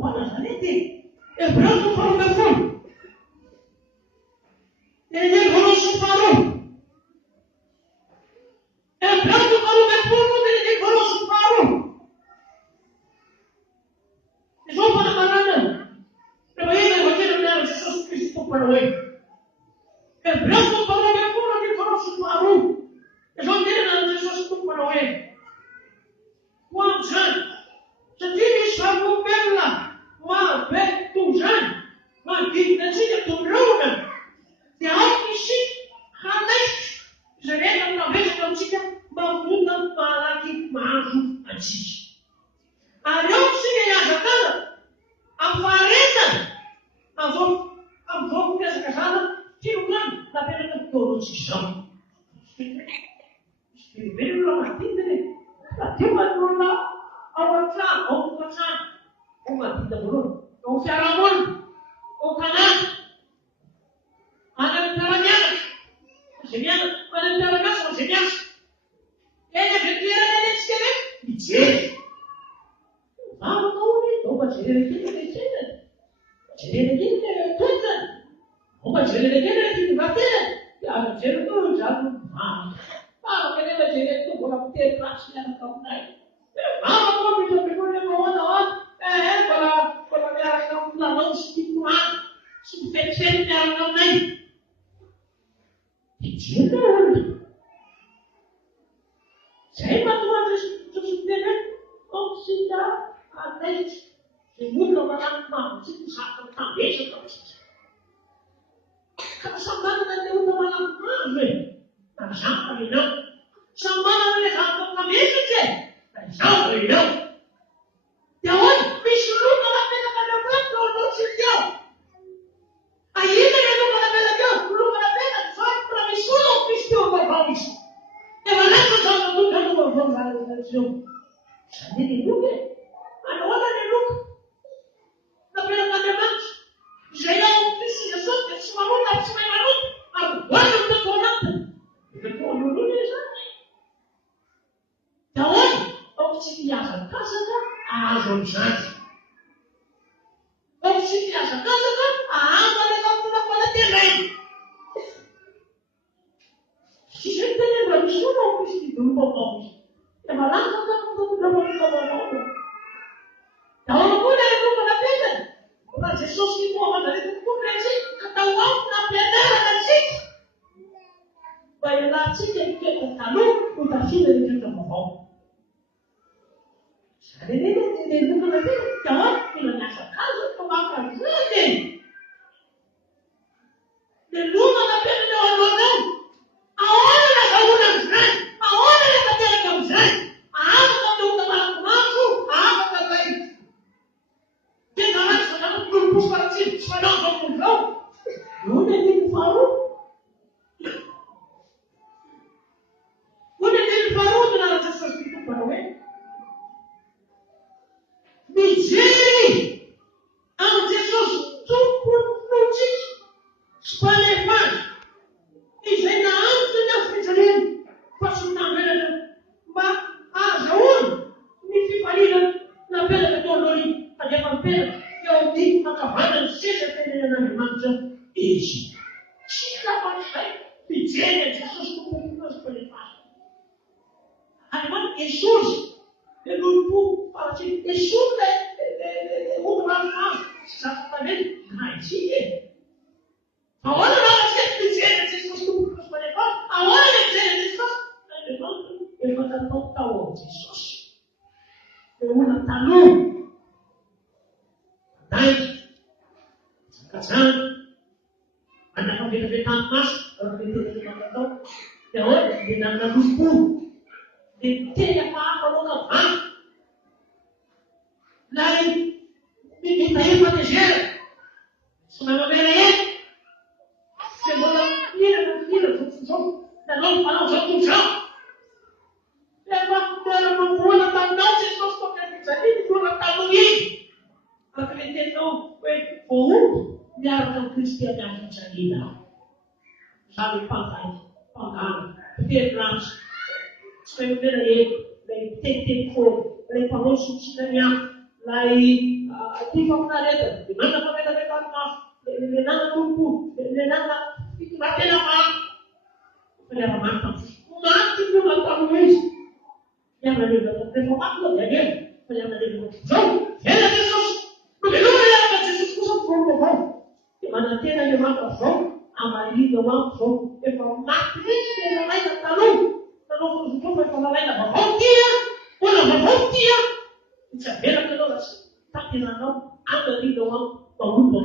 Papà Nazareti, Hebreus não falou meu filho. Ele falou seu farol. Hebreus não falou meu filho, ele falou seu farol. Eles vão para a banana. Eu ainda vou ter o Jesus Cristo para o Hebreus não falou meu filho, ele falou seu farol. Eles vão ter o Jesus Cristo para o Hebreus. Quantos anos? Se tivesse algo bela, uma vez tu já, uma vida de tu não, de algo que se raleste, gerei uma vez não tinha uma muda para que mago antes. A eu se ganhar jogada, a fareta, a avó que essa casada, tira o nome da pena que todos estão. Escreveram na tinta, né? Tem uma lá. Awak tak, awak tak, awak tidak boleh. Kau siaran, kau kanan, ada caranya, sebenarnya ada caranya, sebenarnya. Kaya kerja ada sekarang, ije. Apa kau ni? Kau baca lagi ni sekarang. Baca lagi ni sekarang. Kau baca lagi ni sekarang. Ya, baca tu jangan. Kalau kena baca tu, kalau kita pelajaran kau naik. Não bisa berguna mohon kalau dia não espiritual, suficiente não nem. Tidak. Saya mahu sesuatu considerar a mente. Segundo orang mampu satu também seperti itu. Kalau sampai nanti untuk orang mampu, tak sampai não. Sampai nanti satu também seperti. Não, não. De onde? Bicho nunca vai pegar cada canto ou não se deu. Aí ele nunca vai pegar Deus, nunca vai pegar só para mim, só não pistou para vamos. É uma nessa só não nunca não vamos lá no Senhor. Ele nunca. A hora ele nunca. Não pela cada mais. Já é precisa só que se uma luta se vai na luta. Agora não tem nada. Porque o mundo é já. De onde? Oczywiście każda, a rządzać. Oczywiście każda, a ale na pole terreno. Se você tem uma visão, não precisa de pomos. É uma lá, não dá para não. Então, não pode ir para a pedra. Mas é só se for, mas ele não pode ir. Cada um na pedra, na gente. Vai lá, se tem que estar no, o da filha de quem está bom. Ele nunca vai ter então, nessa casa, tomar para grande. Ele nunca vai ter não. A hora da saúde é a hora da cadeira é a água da luta para o macho, a água da lei. Quem está lá, está no grupo para si, se vai dar uma conclusão. Não é que ele falou. Não é que ele falou que nada disso foi feito para ele. Dizer ao Jesus tudo notícia para levar e já na ante da frente dele faço na beira mas a Jaú me fica ali na beira do dolori a de beira que eu digo na cavada seja pela na mancha e tira para sair dizer Jesus tudo nós para levar aí mas Jesus ele não fala assim, isso é muito mais fácil. Você está vendo? Mas sim. A hora ela quer dizer, se você não pode levar, a hora ela quer dizer, ele vai dar total Jesus. Eu vou estar nu. Daí, casando, anda com a vida feita mais, ela vai ter que mandar então. É hora de dar na luz pura. De ter a palavra local. Lain, ini tayo proteger. Semua beri. Semua mira, são da não falar só com chão. Leva para uma bola para não se socorrer de sair, para tá no ir. Acreditou, foi ou já não cristiano já ainda. Sabe pagar, ter planos. Foi ver aí, tem tempo, ele falou sobre lá Tifafinareta, dia mana pamereta maaf, dia nana tumpu, dia nana itu mati apa? Dia mantap, mati juga kamu ini. Yang ada dalam reformat lo jadi, yang ada dalam jauh, hela Yesus, begitu ya Yesus kusut form. Di mana dia yang mantap form, amali doang form, reformat ini yang lain tahu, tahu kusut form lain apa? Dia, wala dia, bisa hela kelas. Tapi nanti ada di dalam bangun itu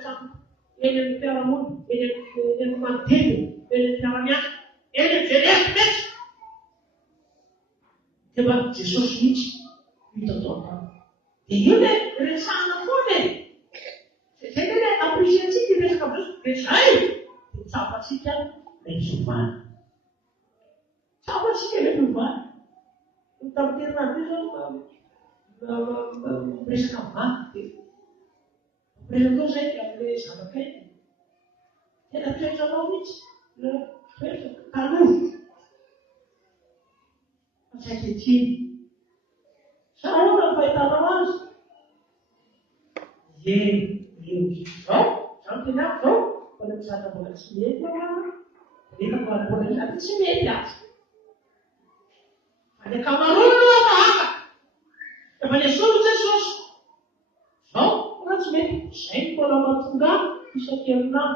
sama. Ini cara mun, ini mati, ini caranya, ini jelas. Coba Yesus ini itu total. Dia resana pun. Saya tidak apresiasi dia sekarang desai. Siapa sih yang bersumpah? Siapa sih yang bersumpah? Tapi nanti bersama mati. Begitu saya boleh sama kayak tidak bisa logis, kalau saya kecil, saya orang baik tanaman, sampai nak pada saat boleh sendiri, kita boleh nanti sendiri. Ada kamar dulu apa? Kepada Yesus. Sempre orang tunggal bisa kena,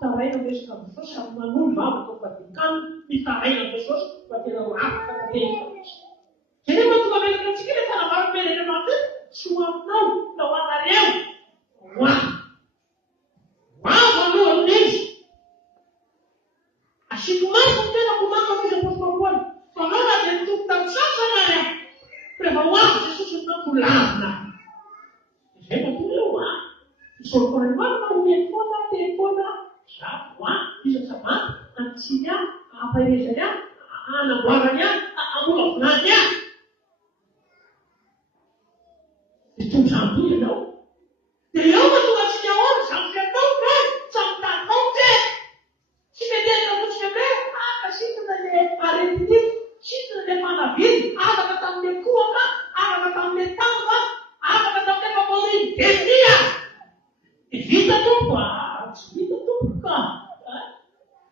tarai yang besar besar sama nubah untuk batikan, ditarai yang besar batikan apa dia. Jadi waktu kami kerja kita cara baru beda macam, semua tahu lawan dia. Wah, baru ni. Asyik masuk aku makan bisa perempuan. Kalau ada yang tu tak sah ya. Berbawa Yesus itu pulang. Saya betul lah. Soalnya mana telefona, siapa bisa sama nantinya apa ini saja, anak warnanya, amu nanya. Itu sampai ya tahu. Dia orang tu masih jawab sampai tahu kan, sampai tahu deh. Sebenarnya kamu sebenarnya apa sih sebenarnya hari ini? Sebenarnya mana bin? Ada kata dia kuat, ada kata dia tambah. Apa kata dia boleh dia? Kita tu buat.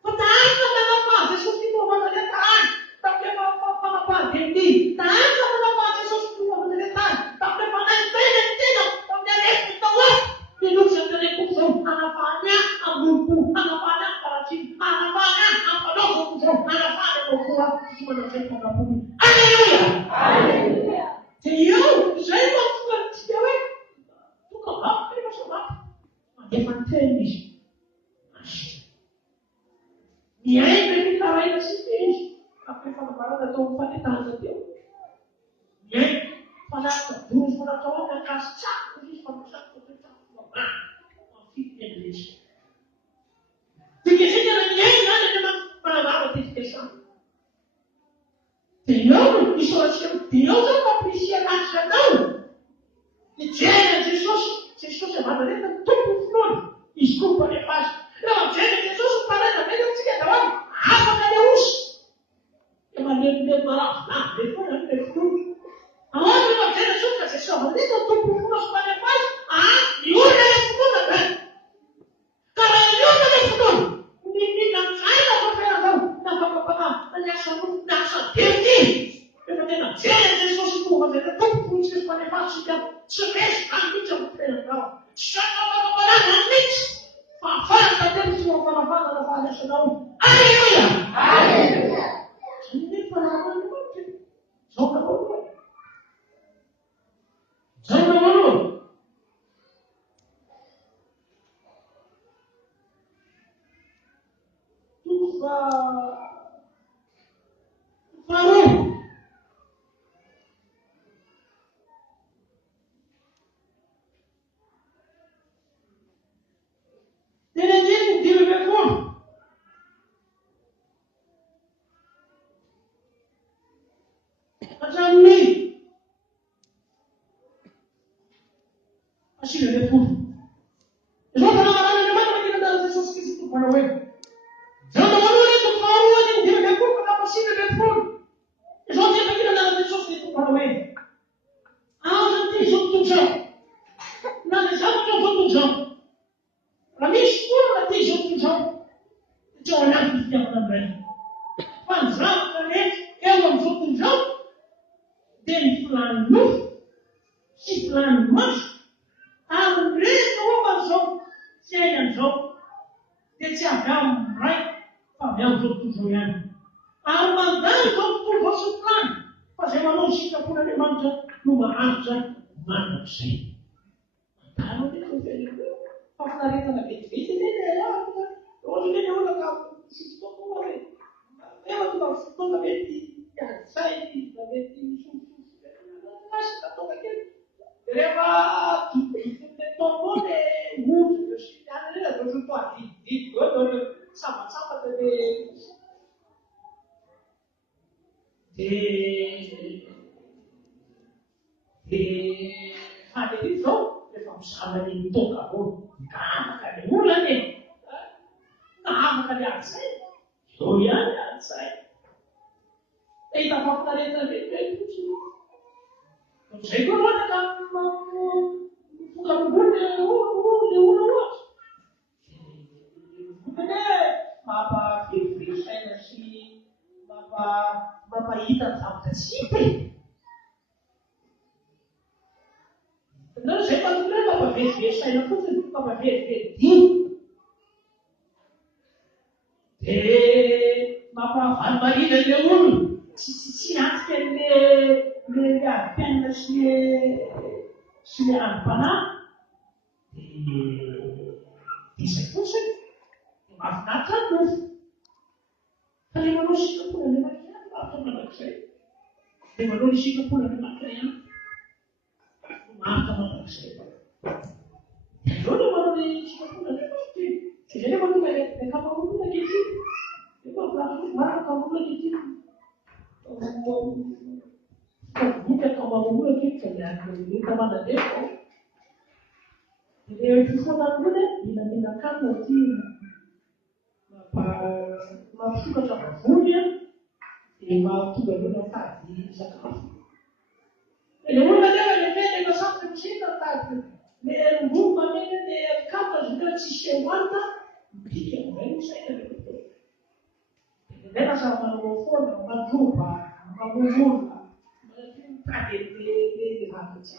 Pertanyaan kenapa Yesus itu menderita? Tapi apa? Jadi, tanya kenapa Yesus itu menderita? Tapi mana tidak? Tapi dia tahu. Hidup sendiri kusum. Anaknya ambuku, anaknya parasi, anaknya apa dong kusum, anaknya berkuat. Semua saya mengampuni. Haleluya. Jadi, saya maksudkan cewek, bukan apa yang masalah. Dia mantenis. Dia yang berbicara yang sendiri. Apa yang pada tahu pada tangan dia. Dia pada terus pada tahu yang kasar, terus pada satu. Masih Indonesia. Jadi sejarah dia ada dalam pada titik-titik. Dia isolasi, dia tak apresiasi nasional. Dia Jesus é uma maneira tudo fundo. Desculpa, me faz. Não, Jesus para na maneira que você quer dar. Ah, mas Deus. É uma maneira de falar. Ah, depois é fundo. Aonde não tem Jesus, você só maneira tudo fundo, as coisas faz. Ah, e hoje é fundo também. Cara, e hoje é fundo. O menino não sai da operação. Não, nessa Deus. Eu não tenho nada. Jesus tu maneira tudo fundo, você pode fazer. Sebenarnya kami jauh terkenal. Siapa orang mix? Faham tadi semua faham nasional. Haleluya. Ini pelajaran macam. Jangan malu. Baru. Dia berfirman. Macam ni. Asyik berfirman. Jangan mana-mana kita dalam Yesus Kristus itu pada web. Jangan mana-mana itu kawan yang dia berfirman kenapa sih berfirman. Jangan kita dalam Yesus itu pada web. filany nofo sy filany maso ary rehetra oman'izao tsy ainan'izao dia tsy avy amin'ny ray fa avy amin'izao tontolo ihany ary mandany izao tontolo izao sy filany fa izay manao ny sitrapon'Andriamanitra no mahantra mandrak'izay mandany oe fafinaretana vetivety ohatra ny olona ka misy fotoana hoe tonga fotoana mety azay na mety misosososolasy tonga kely rehefa taonao le ozo sy any reny zao soto adididy eo sambatsambatra le fanely zao rehefa misambany mitoka avao ka afaka le olana na afaka le azay zao ihany azay hita fafinaretana vetivety fotsiny zay koa loatra ka fokamboly le olona ohatsy vokany mampaverivery saina sy mampahita ny zavatra tsy hita zay matokony hoe mampaverivery saina fotsiny mampaverivery diny dia mampahavaly marina le olona tsy antika le ady-piainana sy le ady-panahy dia izay fotsiny mahafinaritra ny nofo fa le manao sitrapon'Andriamanitra ihany maharitra mandrakizay le manao ny sitrapon'Andriamanitra ihany maharitra mandrakizay zao le manao ny sitrapon'Andriamanitra izay le manao le kamaroana kehitriny efa filatsy maro kamaroana kehitriny boky akamaroana kehitriny le arika manadefo le fifonan'olona mihinan-kanina ty mampisokatra vavony dia mahatonga olona tady sakafo le olona nefa le mena efa sarotra misita tady le romba mena le kapta zokana tsisy hoanina mipika amin'izay no saina le fotoana dia mena samy manao foana mandroba mamomona tady le vatatsy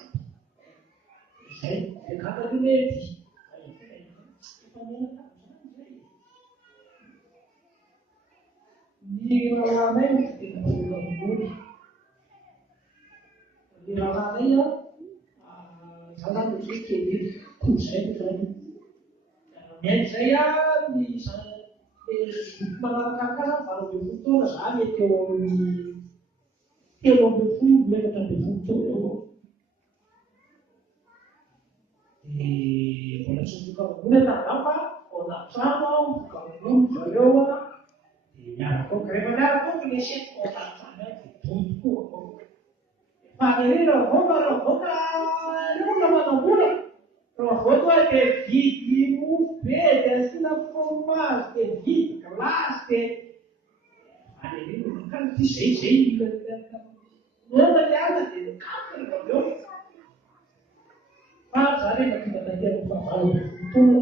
izay dia kapa io mety ny rahanay no tena volamboly ny rahanay zany zay kely kozay zay miainy zay ny manaraka zany valo ambin'ny folo taona za mety eo amin'ny telo ambin'ny folo efatra ambin'ny folo taona eo mbola tsy mifokamoly tandamba ao anaty trano mifokamoly zareo dia miaraka ao rehefa miaraka ao le sentiko ao anaty trano any dia tokoa ao fa rehefa avoaka olona manambola rehefa avoaka dia vidy mofo be dia asiana fromage dia vidy glasy dia alelena ka ty zay nona le aza dia kafa rehefa avy eo fa za rehefa tonga tanteraka fa valo ambin'ny folo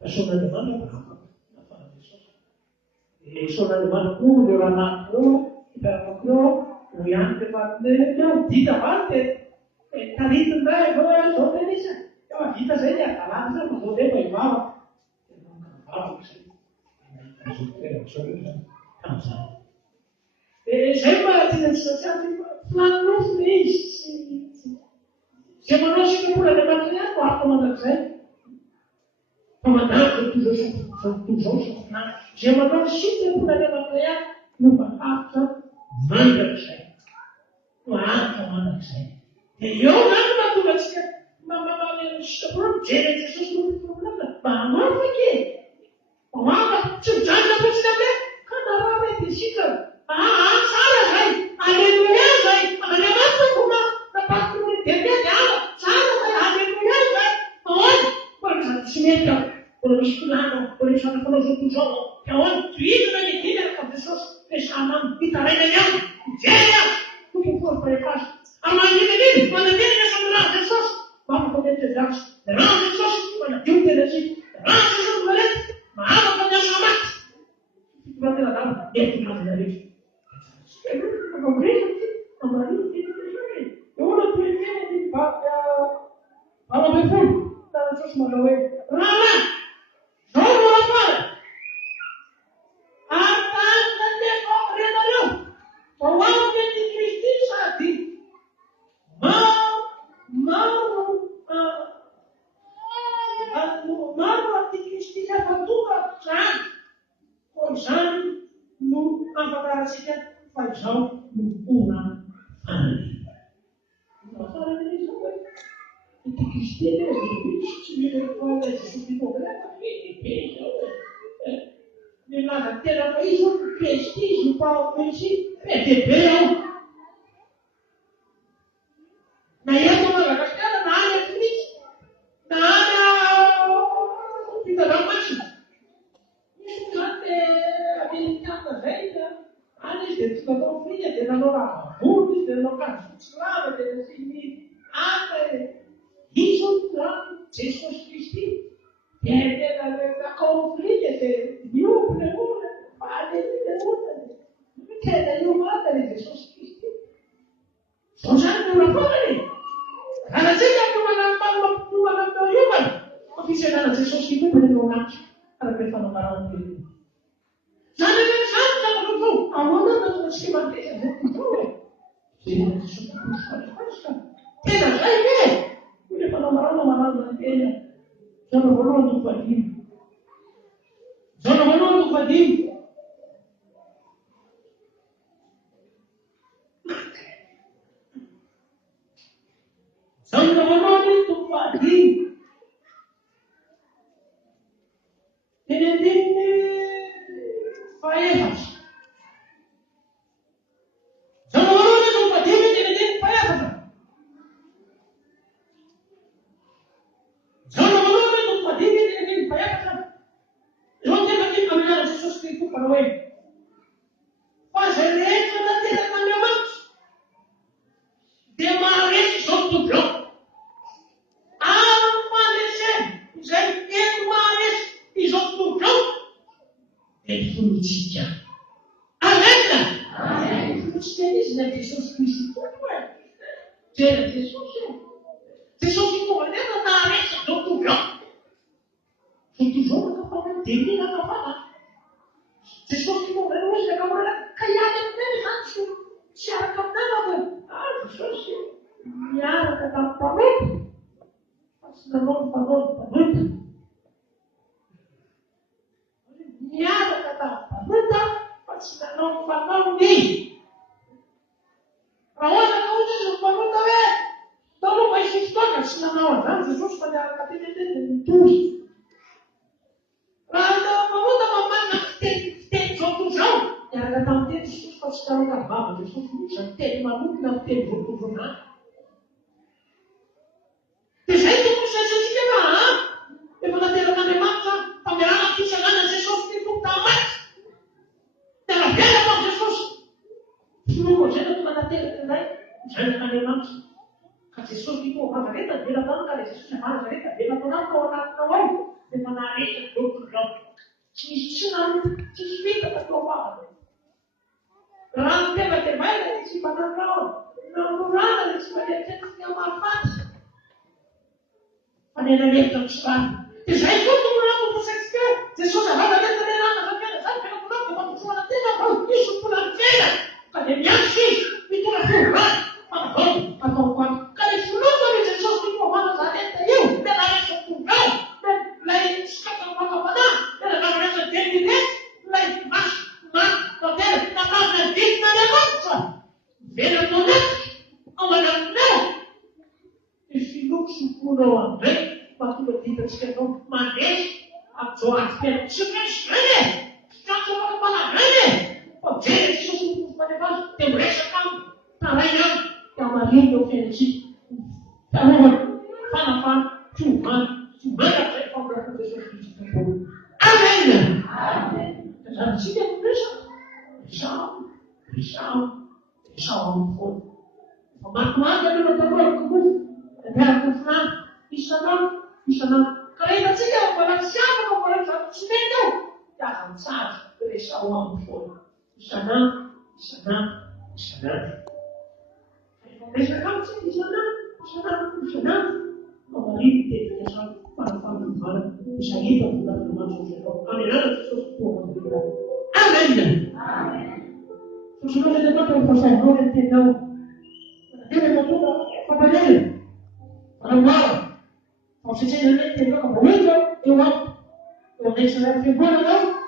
taona son'Andriamanitra son'Andriamanitra koa le raha anaty eo hiperakako eo ho ihany rehefa dita valo dia taritindray avao zao tena isa efa vita zay dia adalany zay fa zao rehefa hivavaka zay mahatinatsinatsaty filanynofo le izy zay manao sitrapon'Andriamanitra ihany ko afaka mandrakizay fa mandany zao tontolo zao safinahitra zay manao sitrapon'Andriamanitra ihany no maharitra mandrakizay no aharitra mandrakizay dia eo zany mahatonga atsika sitrapon'Andriamanitra mijery Jesosy no fitononana manofa ke manofa tsy mijanona fotsiny amin'le ka na raha mety sitrana tsara zay aleluia zay Andriamanitra vona napatoko ny deriany ala tsara zay aleluia zay ahoana mbola misy tsy mety ao mbola misy filana mbola misy anafanao zao tontolo zao dia ahoana tohizana ny diny araka Jesosy fiasamamy hitarainany azy mijery azy tokofory fahefazy amandimaniny manatena samiraha Jesosy mampakomety azy raha Jesosy manadio tena tsika raha Jesosy malety mahavaka ny asa maty fitovatena dama mety nazy na rehetra Impressionante. Impressionante, impressionante. O marido teve que achar para falar de fora, e cheguei para falar de nós, caminhando as pessoas que estão amém. O Senhor já deu para o Senhor, entendeu? Ele botou a companheira. Agora, você ainda não entendeu a companheira? Eu deixo ela embora, não?